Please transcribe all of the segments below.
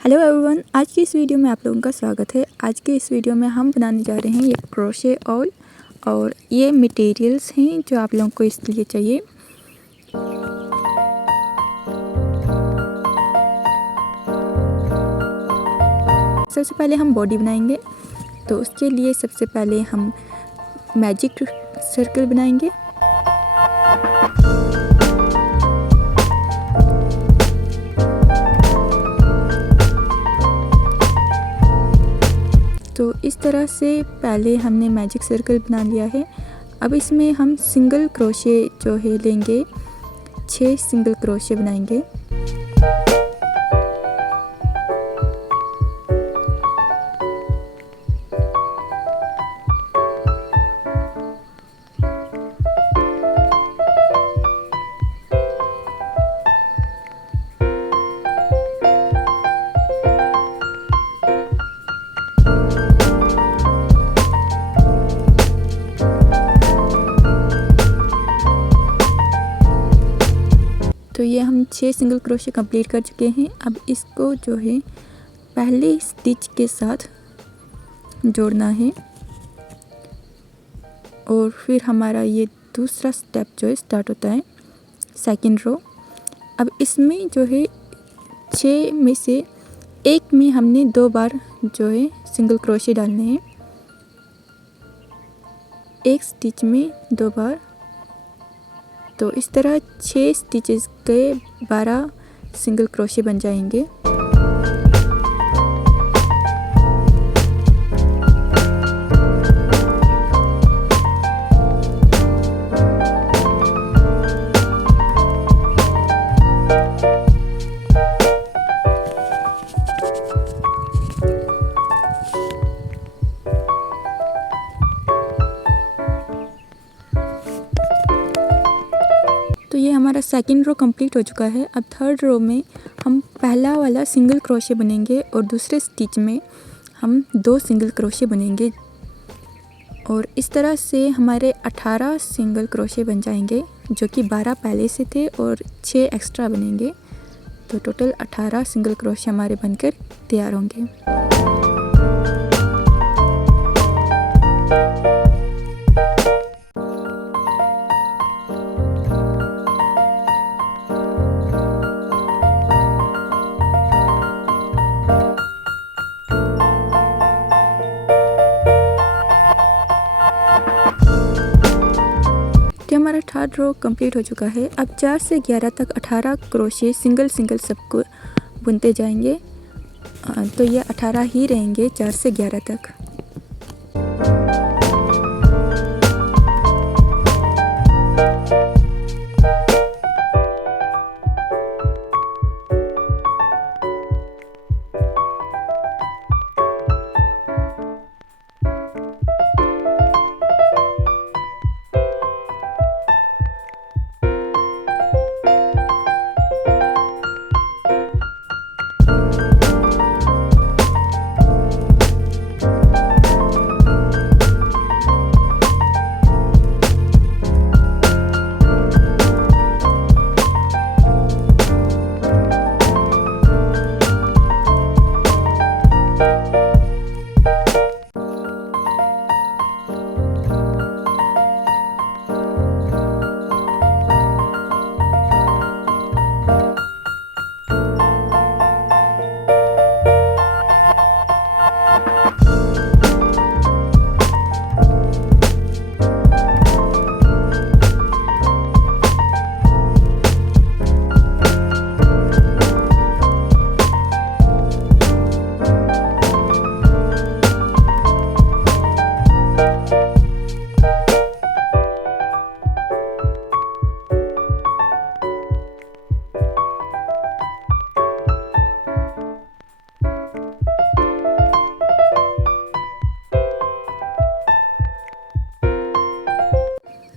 Hello everyone, आज की इस वीडियो में आप लोगों का स्वागत है। आज के इस वीडियो में हम बनाने जा रहे हैं ये क्रोशे ऑल और ये मटेरियल्स हैं जो आप लोगों को इसके लिए चाहिए। सबसे पहले हम बॉडी बनाएंगे, तो उसके लिए सबसे पहले हम मैजिक सर्कल बनाएंगे। तो इस तरह से पहले हमने मैजिक सर्कल बना लिया है। अब इसमें हम सिंगल क्रोशे जो है लेंगे, 6 सिंगल क्रोशे बनाएंगे। तो ये हम 6 सिंगल क्रोशे कंप्लीट कर चुके हैं। अब इसको जो है पहले स्टिच के साथ जोड़ना है और फिर हमारा ये दूसरा स्टेप जो है स्टार्ट होता है, सेकंड रो। अब इसमें जो है 6 में से एक में हमने 2 बार जो है सिंगल क्रोशे डालने हैं, एक स्टिच में 2 बार। तो इस तरह 6 स्टिचेस के 12 सिंगल क्रोशे बन जाएंगे। तो ये हमारा सेकंड रो कंप्लीट हो चुका है। अब थर्ड रो में हम पहला वाला सिंगल क्रोशे बनेंगे और दूसरे स्टिच में हम 2 सिंगल क्रोशे बनेंगे और इस तरह से हमारे 18 सिंगल क्रोशे बन जाएंगे, जो कि 12 पहले से थे और 6 एक्स्ट्रा बनेंगे। तो टोटल 18 सिंगल क्रोशे हमारे बनकर तैयार होंगे। हमारा थर्ड रो कंप्लीट हो चुका है। अब 4 से 11 तक 18 क्रोशे सिंगल सबको बुनते जाएंगे। तो ये 18 ही रहेंगे 4 से 11 तक।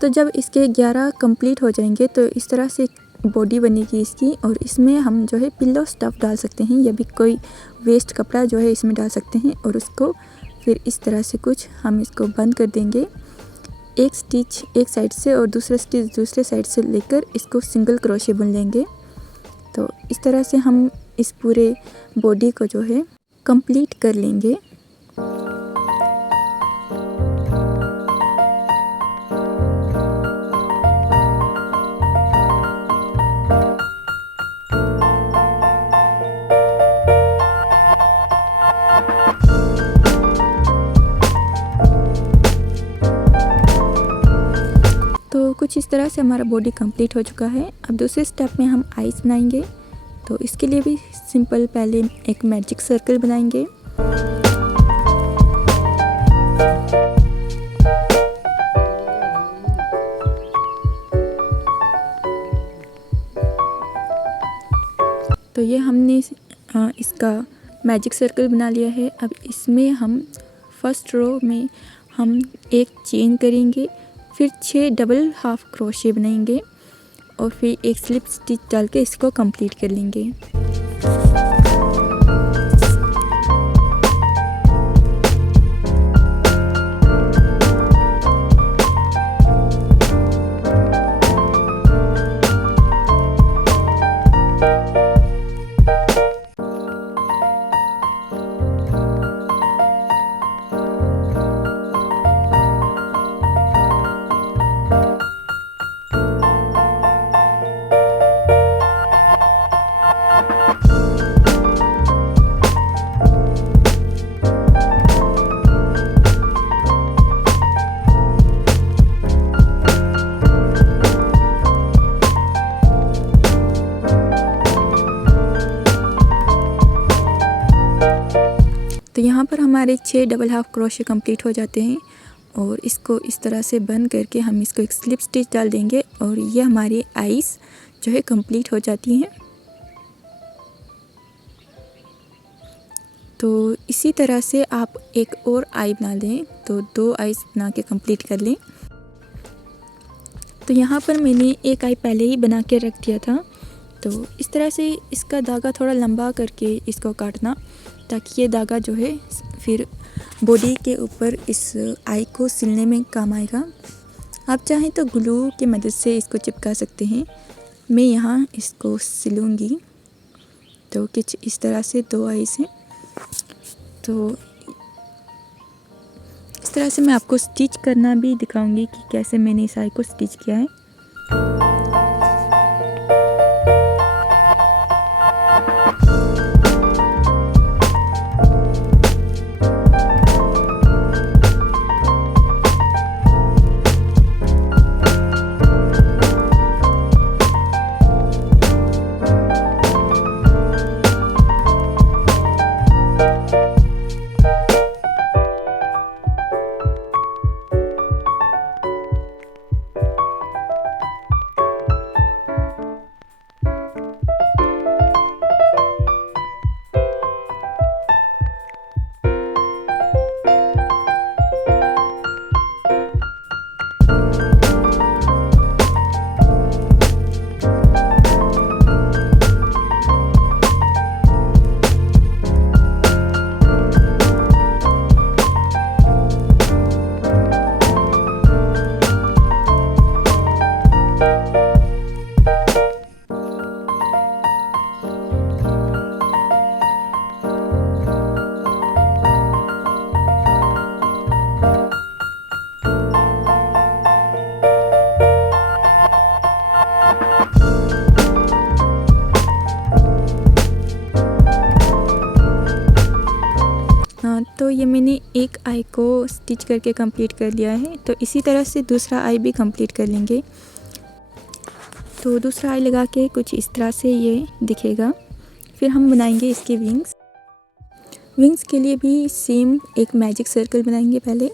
तो जब इसके 11 कंप्लीट हो जाएंगे तो इस तरह से बॉडी बनेगी इसकी, और इसमें हम जो है पिल्लो स्टफ़ डाल सकते हैं या भी कोई वेस्ट कपड़ा जो है इसमें डाल सकते हैं। और उसको फिर इस तरह से कुछ हम इसको बंद कर देंगे, एक स्टिच एक साइड से और दूसरा स्टिच दूसरे साइड से लेकर इसको सिंगल क्रोशे बुन लेंगे। तो इस तरह से हम इस पूरे बॉडी को जो है कंप्लीट कर लेंगे। तो कुछ इस तरह से हमारा बॉडी कंप्लीट हो चुका है। अब दूसरे स्टेप में हम आइज़ बनाएंगे। तो इसके लिए भी सिंपल पहले एक मैजिक सर्कल बनाएंगे। तो ये हमने इसका मैजिक सर्कल बना लिया है। अब इसमें हम फर्स्ट रो में हम एक चेन करेंगे, फिर 6 डबल हाफ क्रोशे बनाएंगे और फिर एक स्लिप स्टिच डाल के इसको कंप्लीट कर लेंगे। तो यहाँ पर हमारे 6 डबल हाफ क्रोशे कंप्लीट हो जाते हैं और इसको इस तरह से बंद करके हम इसको एक स्लिप स्टिच डाल देंगे और ये हमारी आइज़ जो है कंप्लीट हो जाती हैं। तो इसी तरह से आप एक और आई बना लें, तो 2 आइज़ बना के कंप्लीट कर लें। तो यहाँ पर मैंने एक आई पहले ही बना के रख दिया था। तो इस तरह से इसका धागा थोड़ा लंबा करके इसको काटना, ताकि ये धागा जो है फिर बॉडी के ऊपर इस आई को सिलने में काम आएगा। आप चाहें तो ग्लू की मदद से इसको चिपका सकते हैं। मैं यहाँ इसको सिलूँगी। तो कुछ इस तरह से 2 आइज़ हैं। तो इस तरह से मैं आपको स्टिच करना भी दिखाऊंगी कि कैसे मैंने इस आई को स्टिच किया है। तो ये मैंने एक आई को स्टिच करके कंप्लीट कर लिया है। तो इसी तरह से दूसरा आई भी कंप्लीट कर लेंगे। तो दूसरा आई लगा के कुछ इस तरह से ये दिखेगा। फिर हम बनाएंगे इसके विंग्स। विंग्स के लिए भी सेम एक मैजिक सर्कल बनाएंगे पहले।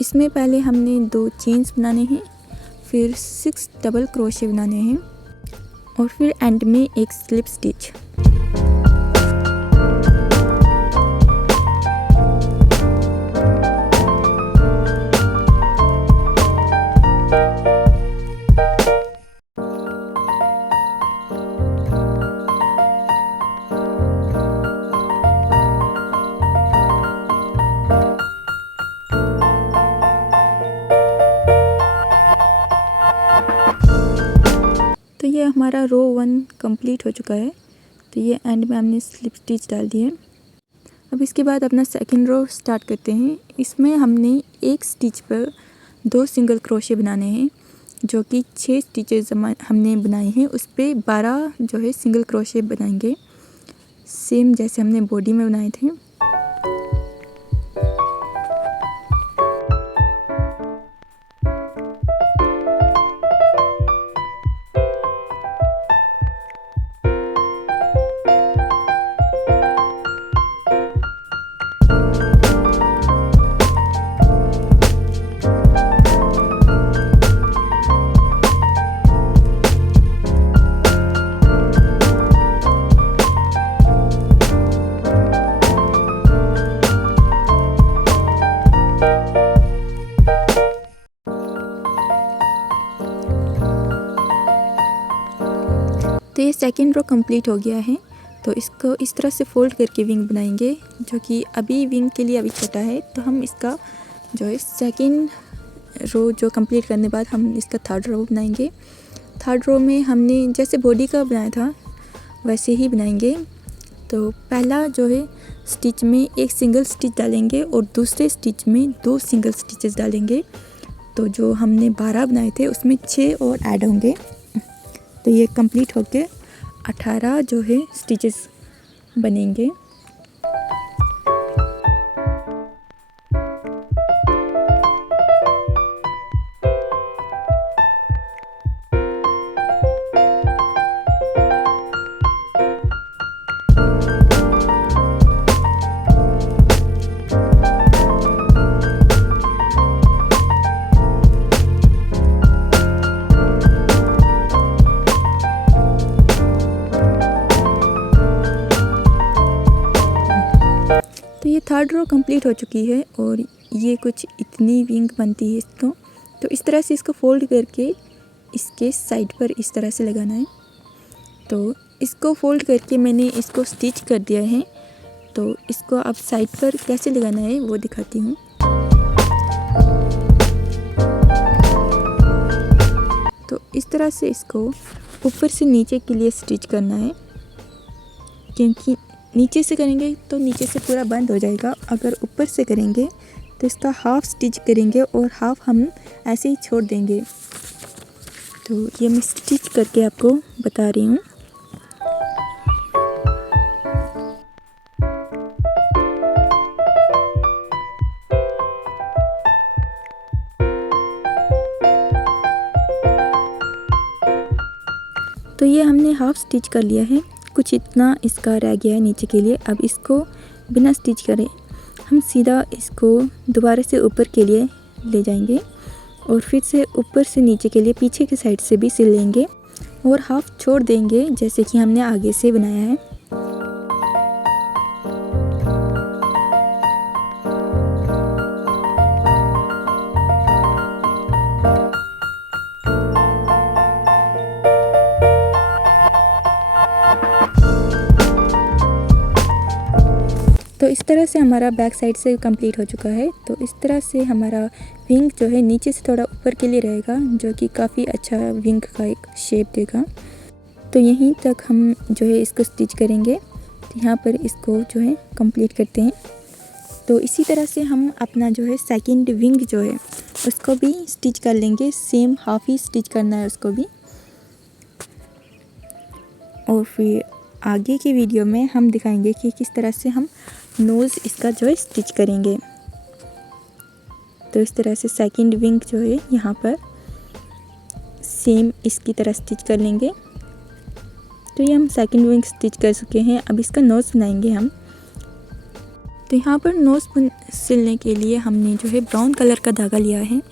इसमें पहले हमने 2 चेन्स बनाने हैं, फिर 6 डबल क्रोशे बनाने हैं और फिर एंड में एक स्लिप स्टिच। कंप्लीट हो चुका है। तो ये एंड में हमने स्लिप स्टिच डाल दिए। अब इसके बाद अपना सेकंड रो स्टार्ट करते हैं। इसमें हमने एक स्टिच पर 2 सिंगल क्रोशे बनाने हैं, जो कि 6 स्टिचेस हमने बनाए हैं उस पर 12 जो है सिंगल क्रोशे बनाएंगे, सेम जैसे हमने बॉडी में बनाए थे। तो ये सेकंड रो कंप्लीट हो गया है। तो इसको इस तरह से फोल्ड करके विंग बनाएंगे, जो कि अभी विंग के लिए अभी छोटा है। तो हम इसका जो है सेकंड रो जो कंप्लीट करने के बाद हम इसका थर्ड रो बनाएंगे। थर्ड रो में हमने जैसे बॉडी का बनाया था वैसे ही बनाएंगे। तो पहला जो है स्टिच में एक सिंगल स्टिच डालेंगे और दूसरे स्टिच में 2 सिंगल स्टिचेस डालेंगे। तो जो हमने 12 बनाए थे उसमें 6 और ऐड होंगे। तो ये कंप्लीट होके 18 जो है स्टिचेस बनेंगे। तो ये थर्ड रो कंप्लीट हो चुकी है और ये कुछ इतनी विंग बनती है इसको। तो इस तरह से इसको फोल्ड करके इसके साइड पर इस तरह से लगाना है। तो इसको फोल्ड करके मैंने इसको स्टिच कर दिया है। तो इसको अब साइड पर कैसे लगाना है वो दिखाती हूँ। तो इस तरह से इसको ऊपर से नीचे के लिए स्टिच करना है, क्योंकि नीचे से करेंगे तो नीचे से पूरा बंद हो जाएगा। अगर ऊपर से करेंगे तो इसका हाफ स्टिच करेंगे और हाफ हम ऐसे ही छोड़ देंगे। तो ये मैं स्टिच करके आपको बता रही हूँ। तो ये हमने हाफ स्टिच कर लिया है, कुछ इतना इसका रह गया है नीचे के लिए। अब इसको बिना स्टिच करे हम सीधा इसको दोबारा से ऊपर के लिए ले जाएंगे और फिर से ऊपर से नीचे के लिए पीछे की साइड से भी सिल लेंगे और हाफ छोड़ देंगे जैसे कि हमने आगे से बनाया है। तो इस तरह से हमारा बैक साइड से कंप्लीट हो चुका है। तो इस तरह से हमारा विंग जो है नीचे से थोड़ा ऊपर के लिए रहेगा, जो कि काफ़ी अच्छा विंग का एक शेप देगा। तो यहीं तक हम जो है इसको स्टिच करेंगे। तो यहाँ पर इसको जो है कंप्लीट करते हैं। तो इसी तरह से हम अपना जो है सेकंड विंग जो है उसको भी स्टिच कर लेंगे। सेम हाफ ही स्टिच करना है उसको भी। और फिर आगे की वीडियो में हम दिखाएंगे कि किस तरह से हम नोज़ इसका जो है स्टिच करेंगे। तो इस तरह से सेकंड विंग जो है यहाँ पर सेम इसकी तरह स्टिच कर लेंगे। तो ये हम सेकंड विंग स्टिच कर चुके हैं। अब इसका नोज़ बनाएंगे हम। तो यहाँ पर नोज़ सिलने के लिए हमने जो है ब्राउन कलर का धागा लिया है।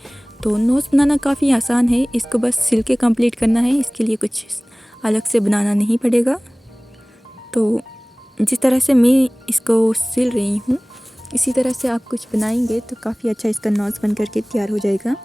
तो नोज़ बनाना काफ़ी आसान है, इसको बस सिल के कंप्लीट करना है। इसके लिए कुछ अलग से बनाना नहीं पड़ेगा। तो जिस तरह से मैं इसको सिल रही हूँ इसी तरह से आप कुछ बनाएंगे तो काफ़ी अच्छा इसका नोज़ बन करके तैयार हो जाएगा।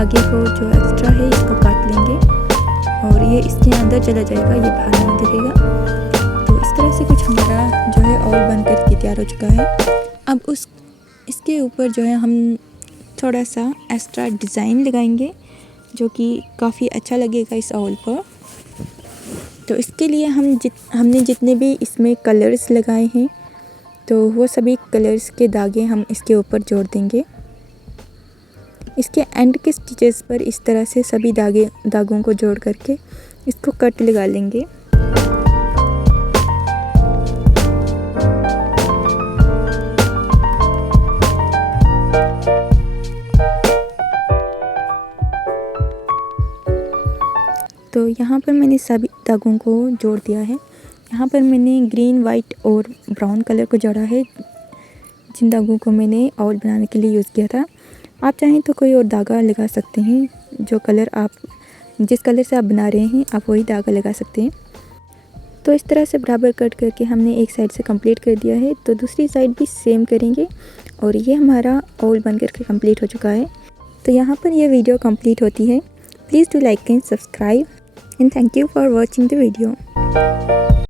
धागे को जो एक्स्ट्रा है इसको काट लेंगे और ये इसके अंदर चला जाएगा, ये बाहर नहीं दिखेगा। तो इस तरह से कुछ हमारा जो है ऑल बन करके तैयार हो चुका है। अब इसके ऊपर जो है हम थोड़ा सा एक्स्ट्रा डिज़ाइन लगाएंगे जो कि काफ़ी अच्छा लगेगा इस ऑल पर। तो इसके लिए हमने जितने भी इसमें कलर्स लगाए हैं तो वो सभी कलर्स के धागे हम इसके ऊपर जोड़ देंगे। इसके एंड के स्टिचेस पर इस तरह से सभी धागों को जोड़ करके इसको कट लगा लेंगे। तो यहाँ पर मैंने सभी धागों को जोड़ दिया है। यहाँ पर मैंने ग्रीन, वाइट और ब्राउन कलर को जोड़ा है, जिन धागों को मैंने ऑल बनाने के लिए यूज़ किया था। आप चाहें तो कोई और धागा लगा सकते हैं, जिस कलर से आप बना रहे हैं आप वही धागा लगा सकते हैं। तो इस तरह से बराबर कट करके हमने एक साइड से कंप्लीट कर दिया है, तो दूसरी साइड भी सेम करेंगे और ये हमारा ऑल बन करके कंप्लीट हो चुका है। तो यहाँ पर यह वीडियो कंप्लीट होती है। Please do like and subscribe and thank you for watching the video.